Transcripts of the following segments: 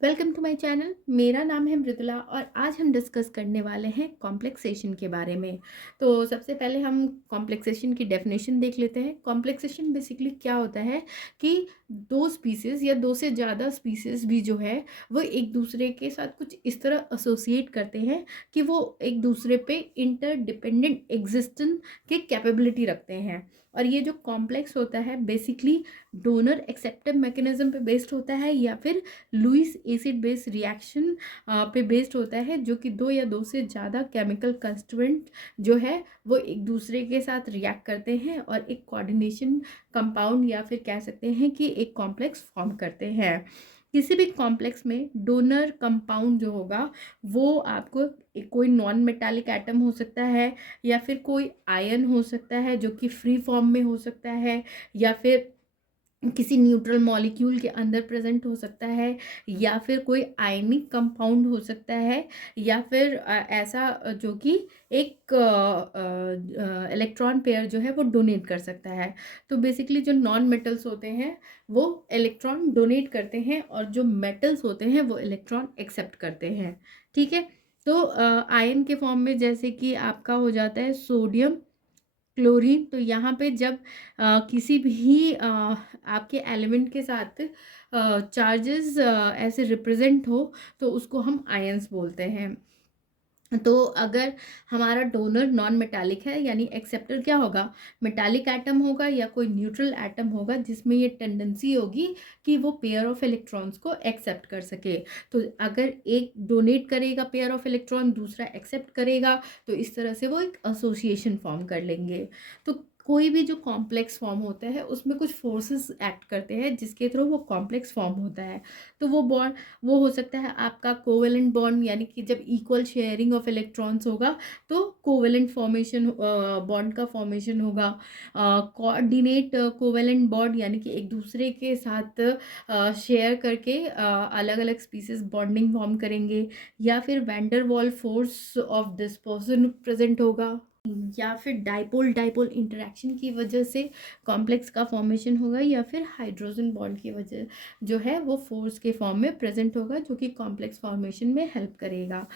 Welcome to my channel. मेरा नाम है मृदुला और आज हम डिस्कस करने वाले हैं कॉम्प्लेक्सेशन के बारे में। तो सबसे पहले हम कॉम्प्लेक्सेशन की डेफिनेशन देख लेते हैं। कॉम्प्लेक्सेशन बेसिकली क्या होता है कि दो स्पीसीज या दो से ज़्यादा स्पीसीज भी जो है वो एक दूसरे के साथ कुछ इस तरह एसोसिएट करते हैं कि वो एक दूसरे पे इंटरडिपेंडेंट एग्जिस्टेंस के कैपेबिलिटी रखते हैं। और ये जो कॉम्प्लेक्स होता है बेसिकली डोनर एक्सेप्टिव मैकेनिज्म पे बेस्ड होता है या फिर लुईस एसिड बेस रिएक्शन पे बेस्ड होता है, जो कि दो या दो से ज़्यादा केमिकल कंस्टिट्यूएंट जो है वो एक दूसरे के साथ रिएक्ट करते हैं और एक कोऑर्डिनेशन कंपाउंड या फिर कह सकते हैं कि एक कॉम्प्लेक्स फॉर्म करते हैं। किसी भी कॉम्प्लेक्स में डोनर कंपाउंड जो होगा वो आपको कोई नॉन मेटालिक एटम हो सकता है या फिर कोई आयन हो सकता है जो कि फ्री फॉर्म में हो सकता है या फिर किसी न्यूट्रल मॉलिक्यूल के अंदर प्रेजेंट हो सकता है या फिर कोई आयनिक कंपाउंड हो सकता है या फिर ऐसा जो कि एक इलेक्ट्रॉन पेयर जो है वो डोनेट कर सकता है। तो बेसिकली जो नॉन मेटल्स होते हैं वो इलेक्ट्रॉन डोनेट करते हैं और जो मेटल्स होते हैं वो इलेक्ट्रॉन एक्सेप्ट करते हैं। ठीक है। तो आयन के फॉर्म में जैसे कि आपका हो जाता है सोडियम क्लोरीन। तो यहाँ पे जब किसी भी आपके एलिमेंट के साथ चार्जेस ऐसे रिप्रेजेंट हो तो उसको हम आयंस बोलते हैं। तो अगर हमारा डोनर नॉन मेटालिक है यानी एक्सेप्टर क्या होगा, मेटालिक एटम होगा या कोई न्यूट्रल एटम होगा जिसमें ये टेंडेंसी होगी कि वो पेयर ऑफ इलेक्ट्रॉन्स को एक्सेप्ट कर सके। तो अगर एक डोनेट करेगा पेयर ऑफ इलेक्ट्रॉन, दूसरा एक्सेप्ट करेगा, तो इस तरह से वो एक एसोसिएशन फॉर्म कर लेंगे। तो कोई भी जो कॉम्प्लेक्स फॉर्म होता है उसमें कुछ फोर्सेस एक्ट करते हैं जिसके थ्रू वो कॉम्प्लेक्स फॉर्म होता है। तो वो हो सकता है आपका कोवेलेंट बॉन्ड, यानी कि जब इक्वल शेयरिंग ऑफ इलेक्ट्रॉन्स होगा तो कोवेलेंट फॉर्मेशन बॉन्ड का फॉर्मेशन होगा। कोऑर्डिनेट कोवेलेंट बॉन्ड यानी कि एक दूसरे के साथ शेयर करके अलग अलग स्पीसीज बॉन्डिंग फॉर्म करेंगे। या फिर wander wall force of dispersion present होगा या फिर डाइपोल डाइपोल इंटरेक्शन की वजह से कॉम्प्लेक्स का फॉर्मेशन होगा या फिर हाइड्रोजन बॉन्ड की वजह जो है वो फोर्स के फॉर्म में प्रेजेंट होगा जो कि कॉम्प्लेक्स फॉर्मेशन में हेल्प करेगा।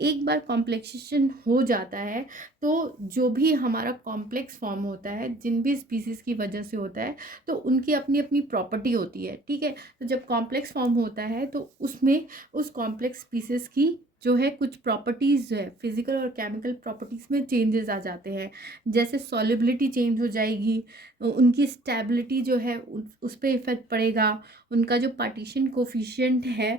एक बार कॉम्प्लेक्सेशन हो जाता है तो जो भी हमारा कॉम्प्लेक्स फॉर्म होता है जिन भी स्पीसीज की वजह से होता है तो उनकी अपनी अपनी प्रॉपर्टी होती है। ठीक है। तो जब कॉम्प्लेक्स फॉर्म होता है तो उसमें उस कॉम्प्लेक्स स्पीसीज की जो है कुछ प्रॉपर्टीज़ जो है फिजिकल और केमिकल प्रॉपर्टीज़ में चेंजेस आ जाते हैं। जैसे सॉल्युबिलिटी चेंज हो जाएगी, उनकी स्टेबिलिटी जो है उस पर इफेक्ट पड़ेगा, उनका जो पार्टीशन कोफिशिएंट है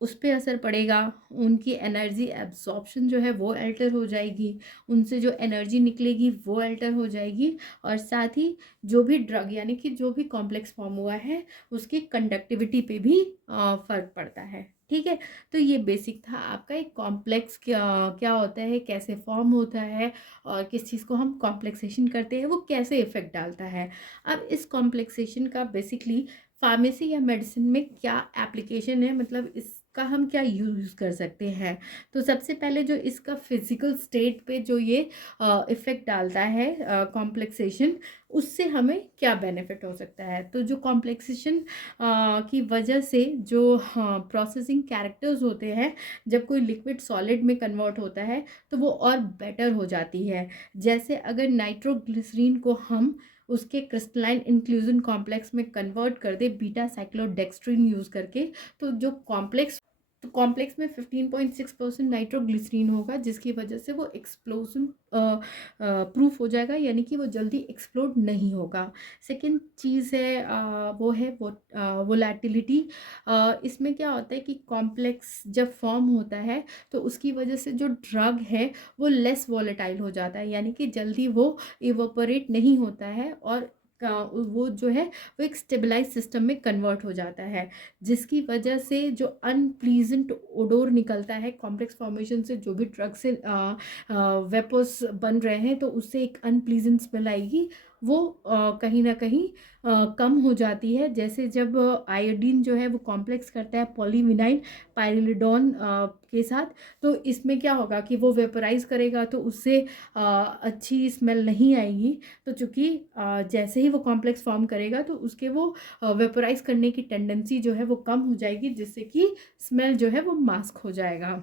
उस पे असर पड़ेगा, उनकी एनर्जी एब्जॉर्प्शन जो है वो अल्टर हो जाएगी, उनसे जो एनर्जी निकलेगी वो अल्टर हो जाएगी। और साथ ही जो भी ड्रग यानी कि जो भी कॉम्प्लेक्स फॉर्म हुआ है उसकी कंडक्टिविटी पे भी फ़र्क पड़ता है। ठीक है। तो ये बेसिक था आपका एक कॉम्प्लेक्स क्या क्या होता है, कैसे फॉर्म होता है और किस चीज़ को हम कॉम्प्लेक्सेशन करते हैं, वो कैसे इफेक्ट डालता है। अब इस कॉम्प्लेक्सेशन का बेसिकली फार्मेसी या मेडिसिन में क्या एप्लीकेशन है, मतलब इसका हम क्या यूज़ कर सकते हैं। तो सबसे पहले जो इसका फिजिकल स्टेट पे जो ये इफ़ेक्ट डालता है कॉम्प्लेक्सेशन, उससे हमें क्या बेनिफिट हो सकता है। तो जो कॉम्प्लेक्सेशन की वजह से जो प्रोसेसिंग कैरेक्टर्स होते हैं, जब कोई लिक्विड सॉलिड में कन्वर्ट होता है तो वो और बेटर हो जाती है। जैसे अगर नाइट्रोग्लिसरीन को हम उसके क्रिस्टलाइन इंक्लूजन कॉम्प्लेक्स में कन्वर्ट कर दे बीटा साइक्लोडेक्स्ट्रिन यूज़ करके, तो जो कॉम्प्लेक्स में 15.6% नाइट्रोग्लिसरीन होगा जिसकी वजह से वो एक्सप्लोजन प्रूफ हो जाएगा, यानी कि वो जल्दी एक्सप्लोड नहीं होगा। सेकेंड चीज़ है वो है वो वोलेटिलिटी। इसमें क्या होता है कि कॉम्प्लेक्स जब फॉर्म होता है तो उसकी वजह से जो ड्रग है वो लेस वॉलेटाइल हो जाता है, यानी कि जल्दी वो इवोपरेट नहीं होता है और वो जो है वो एक स्टेबलाइज सिस्टम में कन्वर्ट हो जाता है, जिसकी वजह से जो अनप्लीजेंट ओडोर निकलता है कॉम्प्लेक्स फॉर्मेशन से, जो भी ड्रग से वेपर्स बन रहे हैं तो उससे एक अनप्लीजेंट स्मेल आएगी वो कहीं ना कहीं कम हो जाती है। जैसे जब आयोडीन जो है वो कॉम्प्लेक्स करता है पॉलीविनाइल पाइरिडोन के साथ, तो इसमें क्या होगा कि वो वेपोराइज करेगा तो उससे अच्छी स्मेल नहीं आएगी। तो चूँकि जैसे ही वो कॉम्प्लेक्स फॉर्म करेगा तो उसके वो वेपोराइज करने की टेंडेंसी जो है वो कम हो जाएगी, जिससे कि स्मेल जो है वो मास्क हो जाएगा।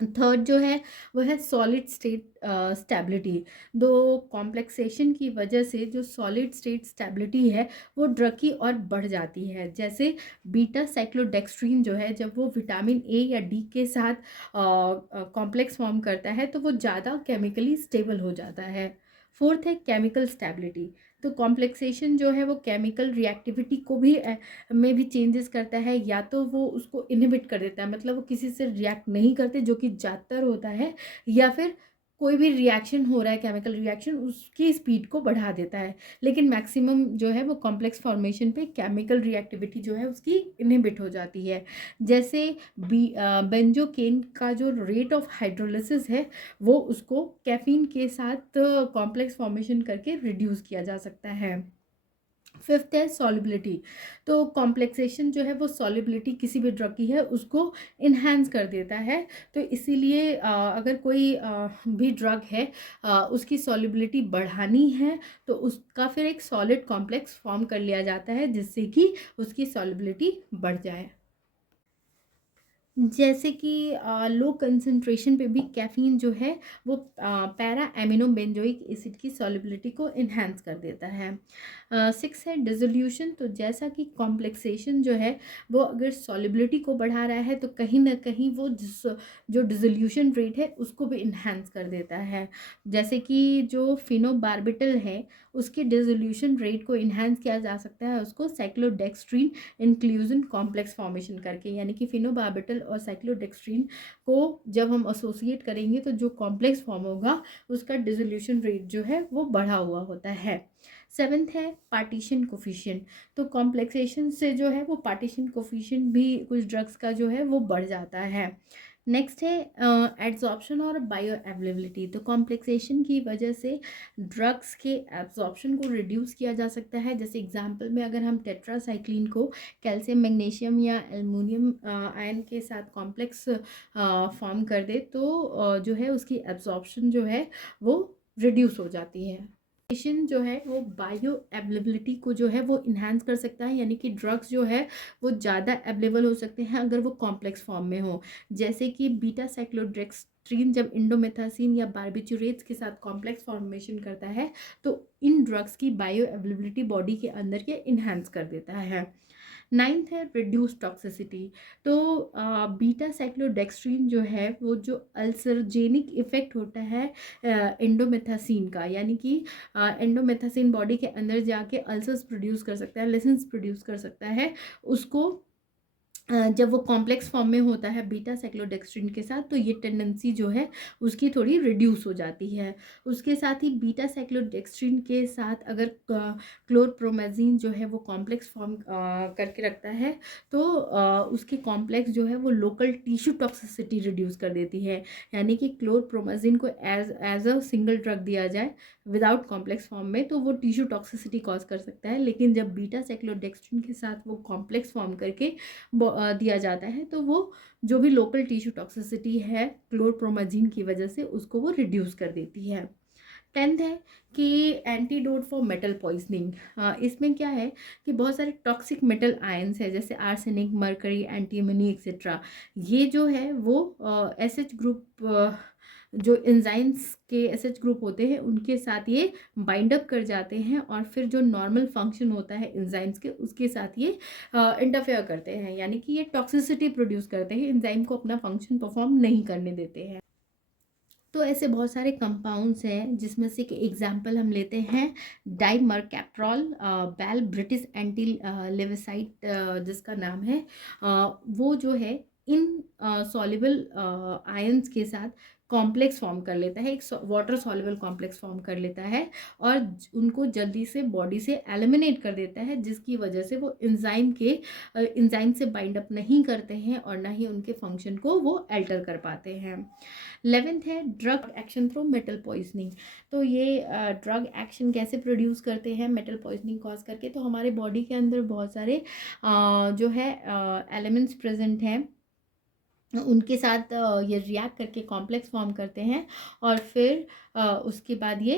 थर्ड जो है वो है सॉलिड स्टेट स्टेबिलिटी। दो कॉम्प्लेक्सेशन की वजह से जो सॉलिड स्टेट स्टेबिलिटी है वो ड्रग की और बढ़ जाती है। जैसे बीटा साइक्लोडेक्स्ट्रीन जो है जब वो विटामिन ए या डी के साथ कॉम्प्लेक्स फॉर्म करता है तो वो ज़्यादा केमिकली स्टेबल हो जाता है। फोर्थ है केमिकल स्टेबिलिटी। तो कॉम्प्लेक्सेशन जो है वो केमिकल रिएक्टिविटी को भी में भी चेंजेस करता है, या तो वो उसको इनहिबिट कर देता है, मतलब वो किसी से रिएक्ट नहीं करते जो कि ज़्यादातर होता है, या फिर कोई भी रिएक्शन हो रहा है केमिकल रिएक्शन उसकी स्पीड को बढ़ा देता है। लेकिन मैक्सिमम जो है वो कॉम्प्लेक्स फॉर्मेशन पे केमिकल रिएक्टिविटी जो है उसकी इनहिबिट हो जाती है। जैसे बेंजोकेन का जो रेट ऑफ हाइड्रोलिसिस है वो उसको कैफीन के साथ कॉम्प्लेक्स फॉर्मेशन करके रिड्यूस किया जा सकता है। फिफ्थ है सॉलिबिलिटी। तो कॉम्प्लेक्सेशन जो है वो सॉलिबिलिटी किसी भी ड्रग की है उसको इन्हांस कर देता है। तो इसीलिए अगर कोई भी ड्रग है उसकी सॉलिबिलिटी बढ़ानी है तो उसका फिर एक सॉलिड कॉम्प्लेक्स फॉर्म कर लिया जाता है जिससे कि उसकी सॉलिबिलिटी बढ़ जाए। जैसे कि लो कंसंट्रेशन पे भी कैफ़ीन जो है वो पैरा एमिनो बेंजोइक एसिड की सॉलिबिलिटी को इन्हांस कर देता है। सिक्स है डिसोल्यूशन। तो जैसा कि कॉम्प्लेक्सेशन जो है वो अगर सॉलिबिलिटी को बढ़ा रहा है तो कहीं ना कहीं वो जो डिसोल्यूशन रेट है उसको भी इन्हांस कर देता है। जैसे कि जो फिनोबार्बिटल है उसके डिसोल्यूशन रेट को इन्हांस किया जा सकता है उसको साइक्लोडेक्स्ट्रीन इंक्लूजन कॉम्प्लेक्स फॉर्मेशन करके, यानी कि फिनोबार्बिटल और साइक्लोडेक्स्ट्रीन को जब हम एसोसिएट करेंगे तो जो कॉम्प्लेक्स फॉर्म होगा उसका डिसोल्यूशन रेट जो है वो बढ़ा हुआ होता है। सेवेंथ है पार्टीशन कोफिशिएंट। तो कॉम्प्लेक्सेशन से जो है वो पार्टीशन कोफिशिएंट भी कुछ ड्रग्स का जो है वो बढ़ जाता है। नेक्स्ट है एड्सॉर्प्शन और बायो अवेलेबिलिटी। तो कॉम्प्लेक्सेशन की वजह से ड्रग्स के एब्जॉर्प्शन को रिड्यूस किया जा सकता है। जैसे एग्जांपल में अगर हम टेट्रासाइक्लिन को कैल्शियम मैग्नीशियम या एल्युमिनियम आयन के साथ कॉम्प्लेक्स फॉर्म कर दे तो जो है उसकी एब्जॉर्प्शन जो है वो रिड्यूस हो जाती है। जो है वो बायो अवेलेबिलिटी को जो है वो इन्हांस कर सकता है, यानी कि ड्रग्स जो है वो ज़्यादा अवेलेबल हो सकते हैं अगर वो कॉम्प्लेक्स फॉर्म में हो। जैसे कि बीटा साइक्लोडेक्स्ट्रीन जब इंडोमेथासिन या बार्बिचुरेट्स के साथ कॉम्प्लेक्स फॉर्मेशन करता है तो इन ड्रग्स की बायो अवेलेबिलिटी बॉडी के अंदर के इन्हांस कर देता है। नाइन्थ है रिड्यूस टॉक्सिसिटी। तो बीटा साइक्लोडेक्स्ट्रीन जो है वो जो अल्सरजेनिक इफेक्ट होता है एंडोमेथासिन का, यानी कि एंडोमेथासिन बॉडी के अंदर जाके अल्सर्स प्रोड्यूस कर सकता है, लेसेंस प्रोड्यूस कर सकता है, उसको जब वो कॉम्प्लेक्स फॉर्म में होता है बीटा साइक्लोडेक्स्ट्रिन के साथ तो ये टेंडेंसी जो है उसकी थोड़ी रिड्यूस हो जाती है। उसके साथ ही बीटा साइक्लोडेक्स्ट्रिन के साथ अगर क्लोरप्रोमाजीन जो है वो कॉम्प्लेक्स फॉर्म करके रखता है तो उसके कॉम्प्लेक्स जो है वो लोकल टिश्यू टॉक्सिसिटी रिड्यूस कर देती है। यानी कि क्लोरप्रोमाजीन को एज अ सिंगल ड्रग दिया जाए विदाउट कॉम्प्लेक्स फॉर्म में तो वो टिश्यू टॉक्सिसिटी कॉज कर सकता है, लेकिन जब बीटा साइक्लोडेक्स्ट्रिन के साथ वो कॉम्प्लेक्स फॉर्म करके दिया जाता है तो वो जो भी लोकल टिश्यू टॉक्सिसिटी है क्लोरप्रोमाजीन की वजह से उसको वो रिड्यूस कर देती है। टेंथ है कि एंटीडोट फॉर मेटल पॉइजनिंग। इसमें क्या है कि बहुत सारे टॉक्सिक मेटल आयंस है जैसे आर्सेनिक, मरकरी, एंटीमनी एक्सेट्रा। ये जो है वो एसएच ग्रुप जो एंजाइम्स के एसएच ग्रुप होते हैं उनके साथ ये बाइंड अप कर जाते हैं और फिर जो नॉर्मल फंक्शन होता है एंजाइम्स के उसके साथ ये इंटरफेयर करते हैं, यानी कि ये टॉक्सिसिटी प्रोड्यूस करते हैं, एंजाइम को अपना फंक्शन परफॉर्म नहीं करने देते हैं। तो ऐसे बहुत सारे कंपाउंड्स हैं जिसमें से एक एग्जांपल हम लेते हैं डाइमरकैप्रोल, बैल ब्रिटिश एंटी लिविसाइड जिसका नाम है, वो जो है इन सॉल्युबल आयंस के साथ कॉम्प्लेक्स फॉर्म कर लेता है, एक वाटर सॉल्युबल कॉम्प्लेक्स फॉर्म कर लेता है और उनको जल्दी से बॉडी से एलिमिनेट कर देता है, जिसकी वजह से वो एंजाइम से बाइंड अप नहीं करते हैं और ना ही उनके फंक्शन को वो अल्टर कर पाते हैं। 11th है drug action through metal poisoning. तो ये ड्रग एक्शन कैसे प्रोड्यूस करते हैं मेटल पॉइजनिंग कॉज करके? तो हमारे बॉडी के अंदर बहुत सारे जो है एलिमेंट्स प्रेजेंट हैं, उनके साथ ये रिएक्ट करके कॉम्प्लेक्स फॉर्म करते हैं और फिर उसके बाद ये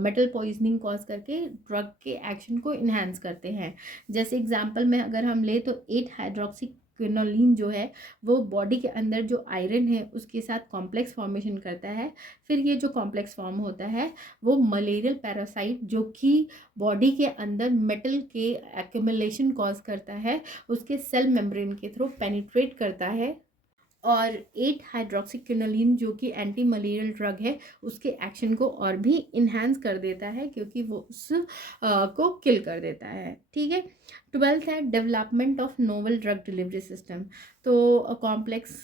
मेटल पॉइजनिंग कॉज करके ड्रग के एक्शन को इन्हांस करते हैं। जैसे एग्जांपल में अगर हम ले तो 8 हाइड्रोक्सी क्विनोलिन जो है वो बॉडी के अंदर जो आयरन है उसके साथ कॉम्प्लेक्स फॉर्मेशन करता है। फिर ये जो कॉम्प्लेक्स फॉर्म होता है वो मलेरियल पैरासाइट जो कि बॉडी के अंदर मेटल के एक्यूमुलेशन कॉज करता है, उसके सेल मेम्ब्रेन के थ्रू पेनिट्रेट करता है और 8 हाइड्रोक्सीक्विनोलिन जो कि एंटी मलेरियल ड्रग है उसके एक्शन को और भी इन्हांस कर देता है, क्योंकि वो उस को किल कर देता है। ठीक है। 12th है development of novel drug delivery system. तो कॉम्प्लेक्स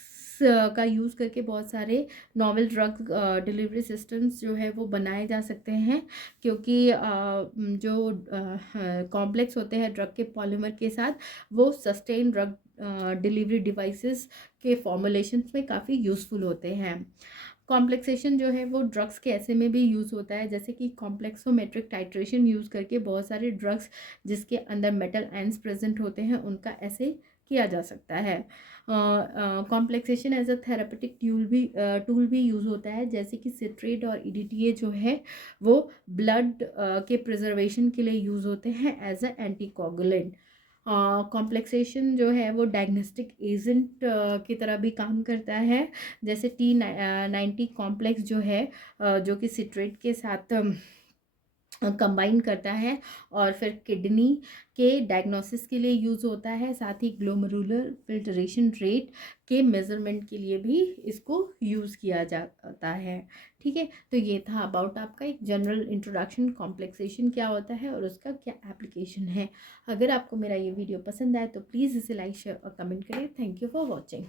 का यूज़ करके बहुत सारे नॉवल ड्रग डिलीवरी सिस्टम्स जो है वो बनाए जा सकते हैं, क्योंकि जो कॉम्प्लेक्स होते हैं ड्रग के पॉलीमर के साथ वो सस्टेन ड्रग डिलीवरी डिवाइसेस के फॉर्मुलेशंस में काफ़ी यूज़फुल होते हैं। कॉम्प्लेक्सेशन जो है वो ड्रग्स के ऐसे में भी यूज़ होता है, जैसे कि कॉम्प्लेक्सोमेट्रिक टाइट्रेशन यूज़ करके बहुत सारे ड्रग्स जिसके अंदर मेटल आयंस प्रेजेंट होते हैं उनका ऐसे किया जा सकता है। Complexation as a therapeutic tool भी यूज़ होता है, जैसे कि सिट्रेट और ईडीटीए जो है वो ब्लड के प्रिजर्वेशन के लिए यूज़ होते हैं एज अ एंटीकोगुलेंट। कॉम्प्लेक्सेशन जो है वो डायग्नोस्टिक एजेंट की तरह भी काम करता है, जैसे T90 कॉम्प्लेक्स जो है जो कि सिट्रेट के साथ कंबाइन करता है और फिर किडनी के डायग्नोसिस के लिए यूज़ होता है, साथ ही ग्लोमेरुलर फिल्ट्रेशन रेट के मेज़रमेंट के लिए भी इसको यूज़ किया जाता है। ठीक है। तो ये था अबाउट आपका एक जनरल इंट्रोडक्शन, कॉम्प्लेक्सेशन क्या होता है और उसका क्या एप्लीकेशन है। अगर आपको मेरा ये वीडियो पसंद आए तो प्लीज़ इसे लाइक शेयर और कमेंट करें। Thank you for watching.